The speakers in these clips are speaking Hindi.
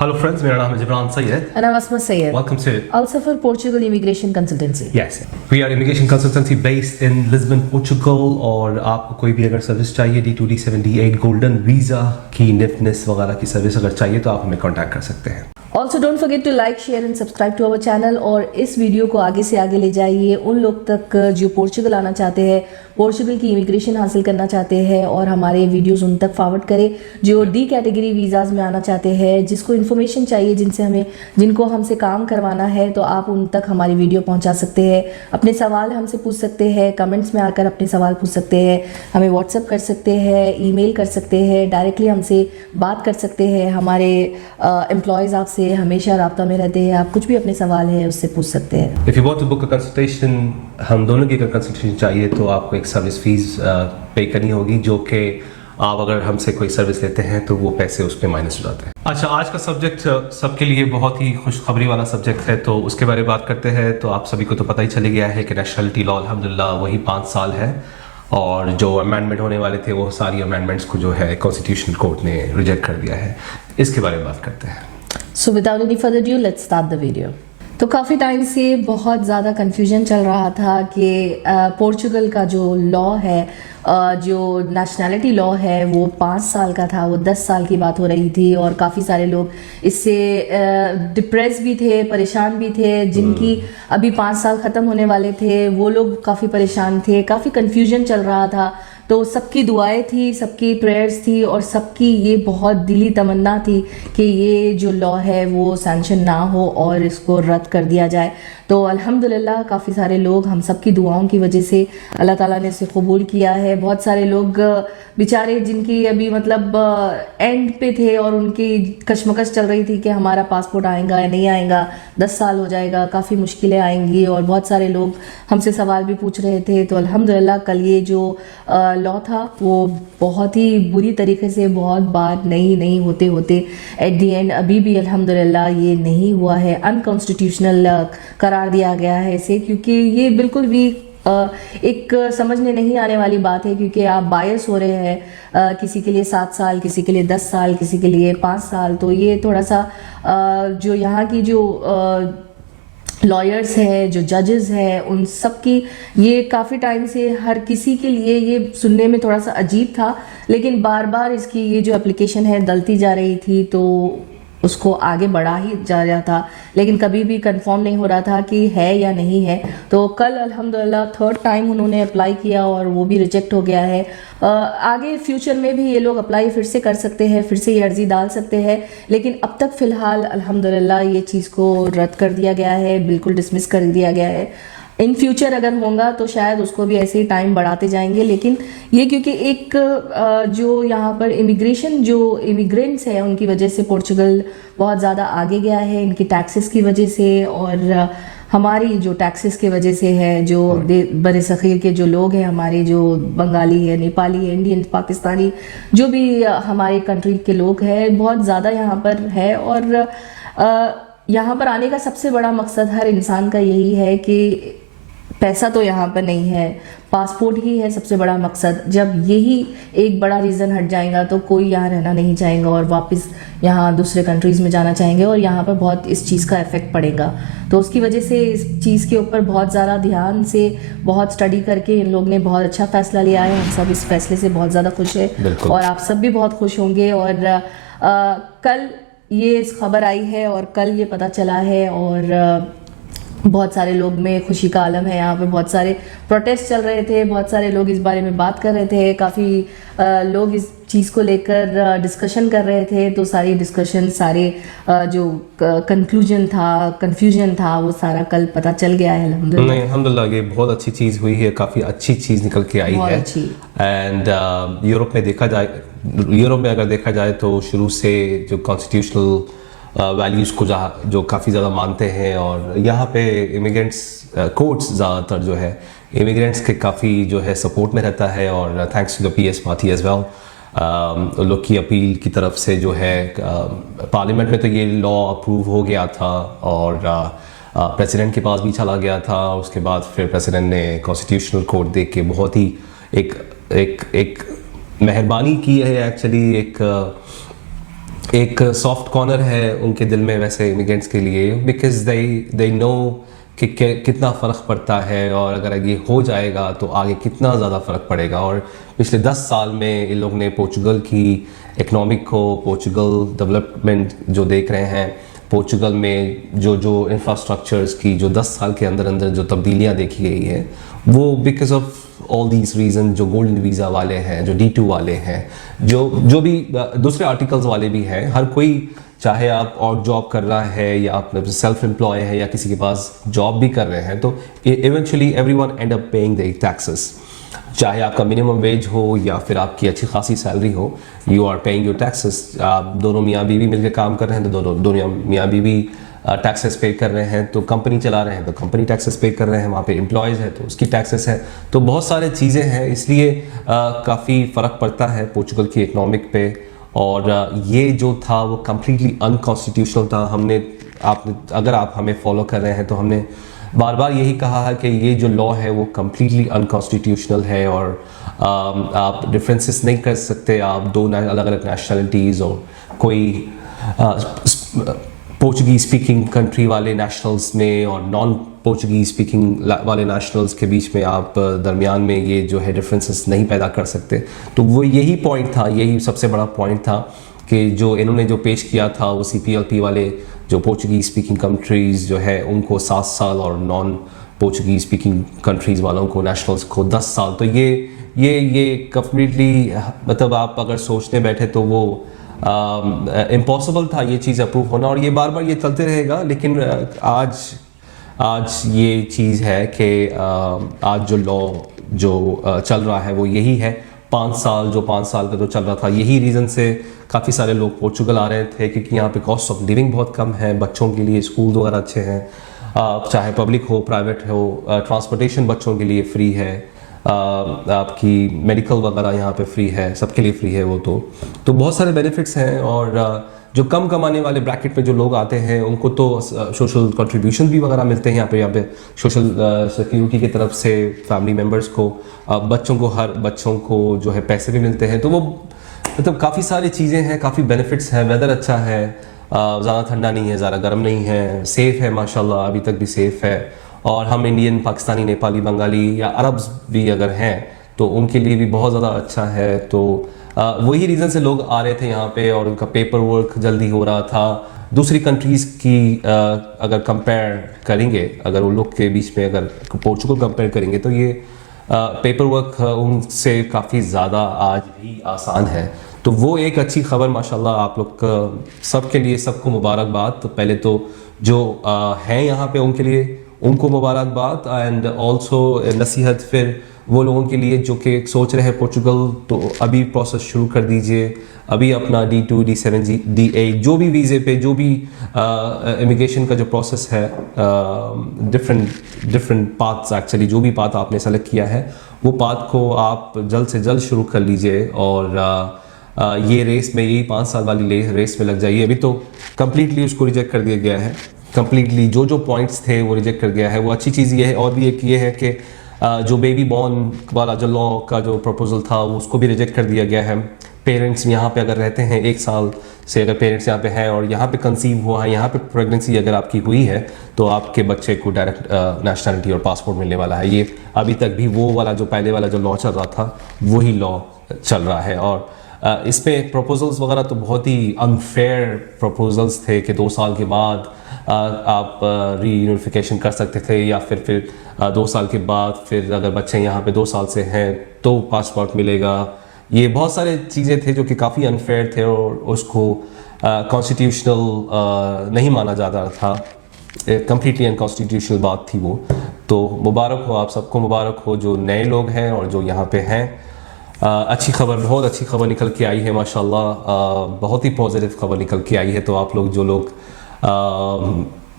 Hello friends, मेरा नाम है Jibran Syed. And I'm Asma Sayed. Welcome to Al-Safar Portugal Immigration Consultancy. Yes, we are immigration consultancy based in Lisbon, Portugal. और आपको कोई भी अगर सर्विस चाहिए D2 D7 D8 golden visa की निफ्टनेस वगैरह की सर्विस अगर चाहिए तो आप हमें कांटेक्ट कर सकते हैं. Also don't forget to like, share and subscribe to our channel और इस वीडियो को आगे से आगे ले जाइए उन लोग तक जो पोर्चुगल आना चाहते हैं, पोर्चुगल की इमिग्रेशन हासिल करना चाहते हैं और हमारे वीडियोस उन तक फॉरवर्ड करें जो डी कैटेगरी वीज़ाज़ में आना चाहते हैं, जिसको इन्फॉर्मेशन चाहिए, जिनको हमसे काम करवाना है, तो आप उन तक हमारी वीडियो पहुंचा सकते हैं. अपने सवाल हमसे पूछ सकते हैं, कमेंट्स में आकर अपने सवाल पूछ सकते हैं, हमें व्हाट्सअप कर सकते हैं, ईमेल कर सकते हैं, डायरेक्टली हमसे बात कर सकते हैं. हमारे एम्प्लॉयज़ आपसे हमेशा राब्ता में रहते हैं, आप कुछ भी अपने सवाल है उससे पूछ सकते हैं. If you want to book a consultation, हम दोनों की अगर कंसल्टेशन चाहिए तो आपको एक सर्विस फीस पे करनी होगी, जो कि आप अगर हमसे कोई सर्विस लेते हैं तो वो पैसे उस पर माइनस हो जाते हैं. अच्छा, आज का सब्जेक्ट सबके लिए बहुत ही खुशखबरी वाला सब्जेक्ट है, तो उसके बारे में बात करते हैं. तो आप सभी को तो पता ही चले गया है कि नेशनलिटी लॉ अल्हम्दुलिल्लाह वही 5 साल है और जो अमेंडमेंट होने वाले थे वो सारी अमेंडमेंट्स को जो है कॉन्स्टिट्यूशनल कोर्ट ने रिजेक्ट कर दिया है. इसके बारे में बात करते हैं. So without any further ado, let's start the video. तो काफ़ी टाइम से बहुत ज़्यादा कन्फ्यूजन चल रहा था कि पोर्चुगल का जो लॉ है, जो नेशनलिटी लॉ है, वो 5 साल का था, वो 10 साल की बात हो रही थी और काफ़ी सारे लोग इससे डिप्रेस भी थे, परेशान भी थे. जिनकी अभी 5 साल ख़त्म होने वाले थे वो लोग काफ़ी परेशान थे, काफ़ी कन्फ्यूजन चल रहा था. तो सबकी दुआएं थी, सबकी प्रेयर्स थी और सबकी ये बहुत दिली तमन्ना थी कि ये जो लॉ है वो सैंक्शन ना हो और इसको रद्द कर दिया जाए. तो अल्हम्दुलिल्लाह काफ़ी सारे लोग, हम सब की दुआओं की वजह से अल्लाह ताला ने इसे कबूल किया है. बहुत सारे लोग बेचारे जिनकी अभी मतलब एंड पे थे और उनकी कशमकश चल रही थी कि हमारा पासपोर्ट आएगा या नहीं आएगा, 10 साल हो जाएगा, काफ़ी मुश्किलें आएंगी और बहुत सारे लोग हमसे सवाल भी पूछ रहे थे. तो अल्हम्दुलिल्लाह कल ये जो लॉ था वो बहुत ही बुरी तरीके से बहुत बार नहीं होते होते एट दी एंड अभी भी अल्हम्दुलिल्लाह ये नहीं हुआ है. अनकॉन्स्टिट्यूशनल करार दिया गया है इसे, क्योंकि ये बिल्कुल भी एक समझने नहीं आने वाली बात है, क्योंकि आप बायस हो रहे हैं किसी के लिए 7 साल, किसी के लिए 10 साल, किसी के लिए 5 साल. तो ये थोड़ा सा जो यहाँ की जो लॉयर्स है, जो जजेस हैं, उन सब की ये काफ़ी टाइम से हर किसी के लिए ये सुनने में थोड़ा सा अजीब था, लेकिन बार बार इसकी ये जो एप्लीकेशन है डलती जा रही थी तो उसको आगे बढ़ा ही जा रहा था, लेकिन कभी भी कंफर्म नहीं हो रहा था कि है या नहीं है. तो कल अल्हम्दुलिल्लाह 3rd टाइम उन्होंने अप्लाई किया और वो भी रिजेक्ट हो गया है. आगे फ्यूचर में भी ये लोग अप्लाई फिर से कर सकते हैं, फिर से ये अर्जी डाल सकते हैं, लेकिन अब तक फ़िलहाल अल्हम्दुलिल्लाह ये चीज़ को रद्द कर दिया गया है, बिल्कुल डिसमिस कर दिया गया है. इन फ्यूचर अगर होगा तो शायद उसको भी ऐसे ही टाइम बढ़ाते जाएंगे, लेकिन ये क्योंकि एक जो यहाँ पर इमिग्रेशन जो इमिग्रेंट्स हैं उनकी वजह से पोर्चुगल बहुत ज़्यादा आगे गया है, इनकी टैक्सेस की वजह से और हमारी जो टैक्सेस की वजह से है. जो बड़े सख़ीर के जो लोग हैं हमारे, जो बंगाली है, नेपाली है, इंडियन, पाकिस्तानी, जो भी हमारे कंट्री के लोग हैं, बहुत ज़्यादा यहाँ पर है. और यहाँ पर आने का सबसे बड़ा मकसद हर इंसान का यही है कि पैसा तो यहाँ पर नहीं है, पासपोर्ट ही है सबसे बड़ा मकसद. जब यही एक बड़ा रीज़न हट जाएगा तो कोई यहाँ रहना नहीं चाहेगा और वापस यहाँ दूसरे कंट्रीज़ में जाना चाहेंगे और यहाँ पर बहुत इस चीज़ का इफ़ेक्ट पड़ेगा. तो उसकी वजह से इस चीज़ के ऊपर बहुत ज़्यादा ध्यान से, बहुत स्टडी करके इन लोग ने बहुत अच्छा फ़ैसला लिया है. हम सब इस फैसले से बहुत ज़्यादा खुश हैं और आप सब भी बहुत खुश होंगे. और कल ये खबर आई है और कल ये पता चला है और बहुत सारे लोग में खुशी का आलम है. यहाँ पे बहुत सारे प्रोटेस्ट चल रहे थे, बहुत सारे लोग इस बारे में बात कर रहे थे, काफ़ी लोग इस चीज़ को लेकर डिस्कशन कर रहे थे. तो सारी डिस्कशन, सारे जो कन्फ्यूजन था वो सारा कल पता चल गया है अल्हम्दुलिल्लाह. नहीं, अल्हम्दुलिल्लाह ये बहुत अच्छी चीज़ हुई है, काफ़ी अच्छी चीज़ निकल के आई है. एंड यूरोप में अगर देखा जाए तो शुरू से जो कॉन्स्टिट्यूशनल वैल्यूज़ को जो काफ़ी ज़्यादा मानते हैं और यहाँ पे इमिग्रेंट्स कोर्ट्स ज़्यादातर जो है इमिग्रेंट्स के काफ़ी जो है सपोर्ट में रहता है. और thanks to the PS party as well, लोग की अपील की तरफ से जो है पार्लियामेंट में तो ये लॉ अप्रूव हो गया था और प्रेसिडेंट के पास भी चला गया था. उसके बाद फिर प्रेसिडेंट ने कॉन्स्टिट्यूशनल कोर्ट देख के बहुत ही एक मेहरबानी की है. एक्चुअली एक एक सॉफ्ट कॉर्नर है उनके दिल में वैसे इमिग्रेंट्स के लिए, बिकॉज दे नो कि कितना फ़र्क पड़ता है, और अगर ये हो जाएगा तो आगे कितना ज़्यादा फ़र्क पड़ेगा। और पिछले 10 साल में इन लोग ने पोर्चुगल की इकनॉमिक को, पोर्चुगल डेवलपमेंट जो देख रहे हैं, पोर्चुगल में जो इंफ्रास्ट्रक्चर्स की जो 10 साल के अंदर अंदर जो तब्दीलियाँ देखी गई हैं, वो because of all these reason, जो गोल्डन वीज़ा वाले हैं, जो D2 वाले हैं, जो भी दूसरे आर्टिकल्स वाले भी हैं, हर कोई, चाहे आप और जॉब कर रहा है या आप सेल्फ एम्प्लॉय है या किसी के पास जॉब भी कर रहे हैं, तो eventually everyone and up paying the taxes. चाहे आपका मिनिमम वेज हो या फिर आपकी अच्छी खासी सैलरी हो, you are paying your taxes. आप दोनों मियाँ बीवी मिलकर काम कर रहे हैं तो दोनों मियाँ बीवी टैक्सेस पे कर रहे हैं, तो कंपनी चला रहे हैं तो कंपनी टैक्सेस पे कर रहे हैं, वहाँ पे एम्प्लॉयज़ है तो उसकी टैक्सेस है। तो बहुत सारे चीज़ें हैं, इसलिए काफ़ी फ़र्क पड़ता है पोर्चुगल की इकनॉमिक पे। और ये जो था वो कम्प्लीटली अनकॉन्स्टिट्यूशनल था। अगर आप हमें फॉलो कर रहे हैं तो हमने बार बार यही कहा है कि ये जो लॉ है वो कम्प्लीटली अनकॉन्स्टिट्यूशनल है, और आप डिफरेंसेस नहीं कर सकते। आप दो अलग अलग नेशनलिटीज़ और कोई पोर्चुगीज़ स्पीकिंग कंट्री वाले नेशनल्स में और नॉन पोर्चुगीज़ स्पीकिंग वाले नेशनल्स के बीच में आप दरमियान में ये जो है डिफरेंसेस नहीं पैदा कर सकते। तो वो यही पॉइंट था, यही सबसे बड़ा पॉइंट था कि जो इन्होंने जो पेश किया था वो CPLP वाले, जो पोर्चुगीज़ स्पीकिंग कंट्रीज़ जो है उनको 7 साल और नॉन पोर्चुगीज़ स्पीकिंग कंट्रीज़ वालों को, नेशनल्स को 10 साल। तो ये कम्प्लीटली, मतलब आप अगर सोचने बैठे तो वो इम्पॉसिबल था ये चीज़ अप्रूव होना, और ये बार बार ये चलते रहेगा। लेकिन आज ये चीज़ है कि आज जो लॉ जो चल रहा है वो यही है। 5 साल का जो चल रहा था, यही रीज़न से काफ़ी सारे लोग पोर्चुगल आ रहे थे, क्योंकि यहाँ पे कॉस्ट ऑफ लिविंग बहुत कम है, बच्चों के लिए स्कूल वगैरह अच्छे हैं, चाहे पब्लिक हो प्राइवेट हो, ट्रांसपोर्टेशन बच्चों के लिए फ्री है, आपकी मेडिकल वगैरह यहाँ पे फ्री है, सबके लिए फ्री है वो। तो बहुत सारे बेनिफिट्स हैं। और जो कम कमाने वाले ब्रैकेट में जो लोग आते हैं उनको तो सोशल कंट्रीब्यूशन भी वगैरह मिलते हैं यहाँ पे सोशल सिक्योरिटी की तरफ से फैमिली मेम्बर्स को, हर बच्चों को जो है पैसे भी मिलते हैं। तो वो मतलब काफ़ी सारी चीज़ें हैं, काफ़ी बेनिफिट्स हैं। वेदर अच्छा है, ज़्यादा ठंडा नहीं है, ज़्यादा गर्म नहीं है, सेफ़ है माशाल्लाह, अभी तक भी सेफ़ है। और हम इंडियन, पाकिस्तानी, नेपाली, बंगाली या अरब्स भी अगर हैं तो उनके लिए भी बहुत ज़्यादा अच्छा है। तो वही रीज़न से लोग आ रहे थे यहाँ पे, और उनका पेपर वर्क जल्दी हो रहा था। दूसरी कंट्रीज़ की अगर कंपेयर करेंगे, अगर उन लोग के बीच में अगर पोर्चुगल कंपेयर करेंगे तो ये पेपर वर्क उनसे काफ़ी ज़्यादा आज भी आसान है। तो वो एक अच्छी खबर माशाल्लाह आप लोग सब के लिए, सबको मुबारकबाद। तो पहले तो जो हैं यहाँ पे उनके लिए उनको मुबारकबाद, एंड ऑल्सो नसीहत फिर वो लोगों के लिए जो कि सोच रहे हैं पोर्चुगल, तो अभी प्रोसेस शुरू कर दीजिए। अभी अपना D2, D7, D8 जो भी वीज़े पे, जो भी इमिग्रेशन का जो प्रोसेस है, डिफरेंट पाथ्स, एक्चुअली जो भी पाथ आपने सेलेक्ट किया है वो पाथ को आप जल्द से जल्द शुरू कर लीजिए। और ये रेस में, यही 5 साल वाली रेस में लग जाइए। अभी तो कम्प्लीटली उसको रिजेक्ट कर दिया गया है, कम्प्लीटली जो पॉइंट्स थे वो रिजेक्ट कर गया है। वो अच्छी चीज़ ये है। और भी एक ये है कि जो बेबी बॉर्न वाला जो लॉ का जो प्रपोजल था उसको भी रिजेक्ट कर दिया गया है। पेरेंट्स यहाँ पे अगर रहते हैं 1 साल से, अगर पेरेंट्स यहाँ पे हैं और यहाँ पे कंसीव हुआ है, यहाँ पे प्रेगनेंसी अगर आपकी हुई है, तो आपके बच्चे को डायरेक्ट नेशनलिटी और पासपोर्ट मिलने वाला है। ये अभी तक भी वो वाला जो पहले वाला जो लॉ चल रहा था वही लॉ चल रहा है। और इसमें प्रपोजल्स वगैरह तो बहुत ही अनफेयर प्रपोजल्स थे कि 2 साल के बाद आप रीयूनिफिकेशन कर सकते थे, या फिर 2 साल के बाद फिर अगर बच्चे यहाँ पे 2 साल से हैं तो पासपोर्ट मिलेगा। ये बहुत सारे चीज़ें थे जो कि काफ़ी अनफेयर थे और उसको कॉन्स्टिट्यूशनल नहीं माना जाता था। कम्प्लीटली अनकॉन्स्टिट्यूशनल बात थी वो। तो मुबारक हो, आप सबको मुबारक हो जो नए लोग हैं और जो यहाँ पे हैं। अच्छी खबर, बहुत अच्छी खबर निकल के आई है माशाल्लाह। बहुत ही पॉजिटिव खबर निकल के आई है। तो आप लोग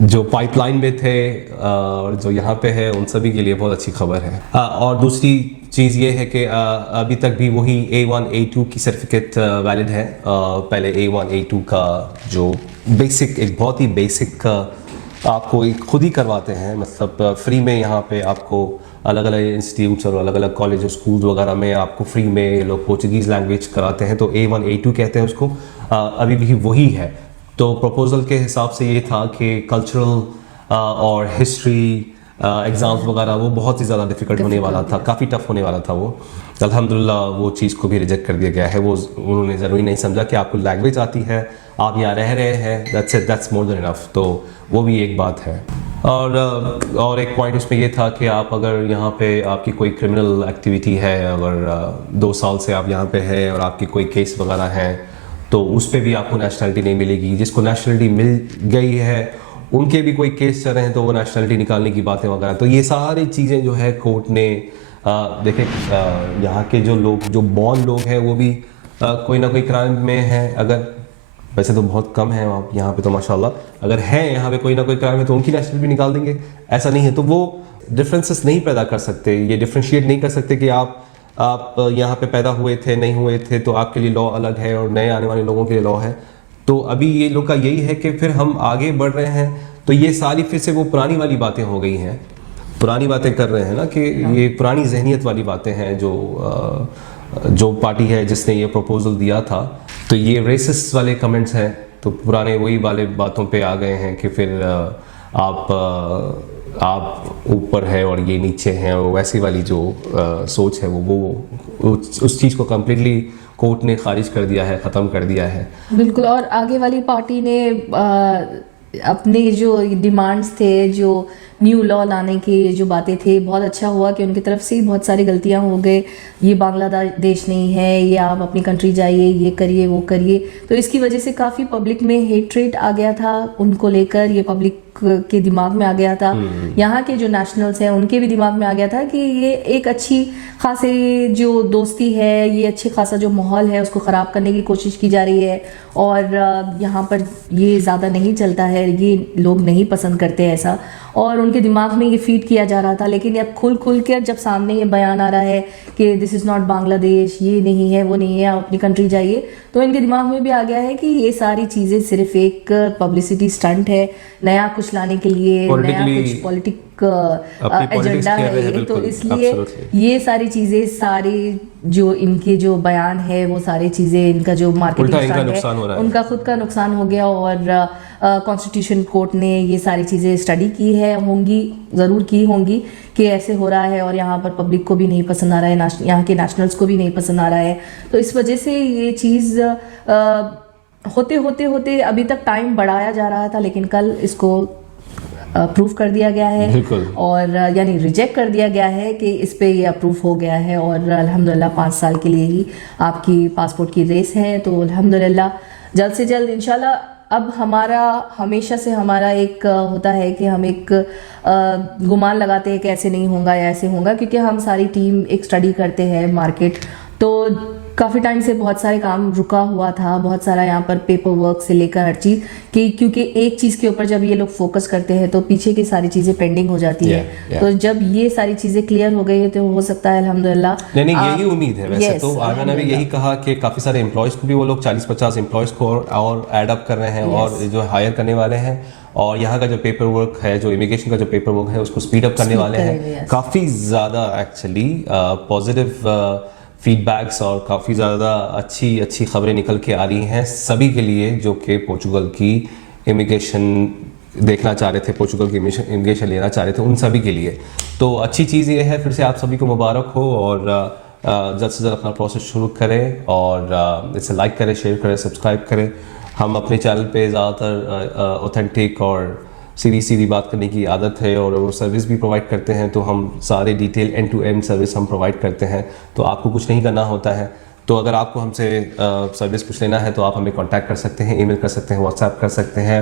जो पाइपलाइन में थे और जो यहाँ पे है, उन सभी के लिए बहुत अच्छी खबर है। और दूसरी चीज़ ये है कि अभी तक भी वही A1 A2 की सर्टिफिकेट वैलिड है। पहले A1 A2 का जो बेसिक, एक बहुत ही बेसिक आपको खुद ही करवाते हैं, मतलब फ्री में यहाँ पे आपको अलग अलग इंस्टीट्यूट्स और अलग अलग कॉलेज और स्कूल वगैरह में आपको फ्री में लोग पोर्चुगीज़ लैंग्वेज कराते हैं। तो A1 A2 कहते हैं उसको, अभी भी वही है। तो प्रपोजल के हिसाब से ये था कि कल्चरल और हिस्ट्री एग्ज़ाम्स वगैरह वो बहुत ही ज़्यादा डिफ़िकल्ट होने वाला था, काफ़ी टफ होने वाला था वो। अल्हम्दुलिल्लाह वो चीज़ को भी रिजेक्ट कर दिया गया है। वो उन्होंने ज़रूरी नहीं समझा कि आपको लैंग्वेज आती है, आप यहाँ रह रहे हैं, that's it, that's more than enough. तो वो भी एक बात है। और एक पॉइंट उसमें ये था कि आप अगर यहाँ पे आपकी कोई क्रिमिनल एक्टिविटी है, अगर 2 साल से आप यहाँ पे हैं और आपकी कोई केस वगैरह है, तो उस पर भी आपको नेशनलिटी नहीं मिलेगी। जिसको नेशनलिटी मिल गई है उनके भी कोई केस चल रहे हैं तो वो नेशनलिटी निकालने की बातें वगैरह। तो ये सारी चीज़ें जो है कोर्ट ने देखें, यहाँ के जो लोग, जो बॉर्न लोग हैं, वो भी कोई ना कोई क्राइम में हैं। अगर वैसे तो बहुत कम है यहाँ पे, तो माशाल्लाह अगर है यहाँ पे कोई ना कोई क्राइम है तो उनकी नेशनलिटी भी निकाल देंगे, ऐसा नहीं है। तो वो डिफरेंसेस नहीं पैदा कर सकते, ये डिफ्रेंशिएट नहीं कर सकते कि आप यहाँ पे पैदा हुए थे, नहीं हुए थे, तो आपके लिए लॉ अलग है और नए आने वाले लोगों के लिए लॉ है। तो अभी ये लोग का यही है कि फिर हम आगे बढ़ रहे हैं, तो ये सारी फिर से वो पुरानी वाली बातें हो गई हैं, पुरानी बातें कर रहे हैं ना, कि ये पुरानी जहनियत वाली बातें हैं। जो पार्टी है जिसने ये प्रपोजल दिया था, तो ये रेसिस्ट वाले कमेंट्स हैं, तो पुराने वही वाले बातों पे आ गए हैं कि फिर आप ऊपर है और ये नीचे हैं, और वैसी वाली जो सोच है वो उस चीज़ को कम्प्लीटली कोर्ट ने खारिज कर दिया है, ख़त्म कर दिया है। बिल्कुल। और आगे वाली पार्टी ने अपने जो डिमांड्स थे, जो न्यू लॉ लाने की जो बातें थे, बहुत अच्छा हुआ कि उनकी तरफ से ही बहुत सारी गलतियां हो गए। ये बांग्लादेश नहीं है, ये आप अपनी कंट्री जाइए, ये करिए, वो करिए। तो इसकी वजह से काफ़ी पब्लिक में हेट्रेट आ गया था उनको लेकर, ये पब्लिक के दिमाग में आ गया था, यहाँ के जो नेशनल्स हैं उनके भी दिमाग में आ गया था कि ये एक अच्छी खासी जो दोस्ती है, ये अच्छी खासा जो माहौल है उसको ख़राब करने की कोशिश की जा रही है, और यहाँ पर ये ज़्यादा नहीं चलता है, ये लोग नहीं पसंद करते ऐसा, और उनके दिमाग में ये फीड किया जा रहा था। लेकिन अब खुल के जब सामने ये बयान आ रहा है कि दिस इज़ नॉट बांग्लादेश, ये नहीं है, वो नहीं है, आप अपनी कंट्री जाइए, तो इनके दिमाग में भी आ गया है कि ये सारी चीज़ें सिर्फ एक पब्लिसिटी स्टंट है, नया कुछ लाने के लिए, नया कुछ पॉलिटिक एजेंडा है। तो इसलिए ये सारी चीज़ें, सारी जो इनके जो बयान है, वो सारी चीज़ें, इनका जो मार्केटिंग है, उनका खुद का नुकसान हो गया। और कॉन्स्टिट्यूशन कोर्ट ने ये सारी चीज़ें स्टडी की है, होंगी, ज़रूर की होंगी कि ऐसे हो रहा है, और यहाँ पर पब्लिक को भी नहीं पसंद आ रहा है, यहाँ के नेशनल्स को भी नहीं पसंद आ रहा है। तो इस वजह से ये चीज़ होते अभी तक टाइम बढ़ाया जा रहा था, लेकिन कल इसको अप्रूव कर दिया गया है, और यानी रिजेक्ट कर दिया गया है कि इस पे ये अप्रूव हो गया है। और अल्हम्दुलिल्लाह 5 साल के लिए ही आपकी पासपोर्ट की रेस है। तो अल्हम्दुलिल्लाह जल्द से जल्द इंशाल्लाह। अब हमेशा से हमारा एक होता है कि हम एक गुमान लगाते हैं कि ऐसे नहीं होगा या ऐसे होगा, क्योंकि हम सारी टीम एक स्टडी करते हैं मार्केट। तो काफ़ी टाइम से बहुत सारे काम रुका हुआ था, बहुत सारा यहाँ पर पेपर वर्क से लेकर हर चीज़ कि, क्योंकि एक चीज़ के ऊपर जब ये लोग फोकस करते हैं तो पीछे की सारी चीज़ें पेंडिंग हो जाती है। तो जब ये सारी चीज़ें क्लियर हो गई है तो हो सकता है अल्हम्दुलिल्लाह। नहीं, यही उम्मीद है वैसे। तो आमिना ने भी यही कहा कि काफ़ी सारे एम्प्लॉयज़ को भी वो लोग 40-50 एम्प्लॉयज़ को और एड अप कर रहे हैं, और जो हायर करने वाले हैं, और यहाँ का जो पेपर वर्क है, जो इमिग्रेशन का जो पेपर वर्क है, उसको स्पीड अप करने वाले हैं। काफ़ी ज़्यादा एक्चुअली पॉजिटिव फीडबैक्स और काफ़ी ज़्यादा अच्छी खबरें निकल के आ रही हैं सभी के लिए, जो कि पोर्चुगल की इमिग्रेशन देखना चाह रहे थे, पोर्चुगल की इमिग्रेशन लेना चाह रहे थे, उन सभी के लिए। तो अच्छी चीज़ ये है, फिर से आप सभी को मुबारक हो, और जल्द से जल्द अपना प्रोसेस शुरू करें, और इसे लाइक करें, शेयर करें, सब्सक्राइब करें। हम अपने चैनल पे ज़्यादातर ऑथेंटिक और सीधी बात करने की आदत है, और वो सर्विस भी प्रोवाइड करते हैं। तो हम सारे detail end to end service हम प्रोवाइड करते हैं, तो आपको कुछ नहीं करना होता है। तो अगर आपको हमसे सर्विस कुछ लेना है तो आप हमें कांटेक्ट कर सकते हैं, ईमेल कर सकते हैं, व्हाट्सएप कर सकते हैं।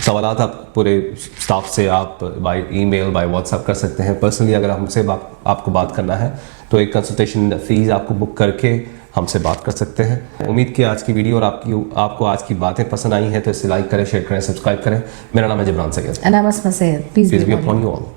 सवालात आप पूरे स्टाफ से आप बाय ईमेल, बाय व्हाट्सएप कर सकते हैं। पर्सनली अगर हमसे आपको बात करना है तो एक कंसल्टेशन फ़ीस आपको बुक करके हमसे बात कर सकते हैं। उम्मीद कि आज की वीडियो और आपको आज की बातें पसंद आई हैं, तो इसे लाइक करें, शेयर करें, सब्सक्राइब करें। मेरा नाम है Jibran Syed. And I must say, please be upon you all.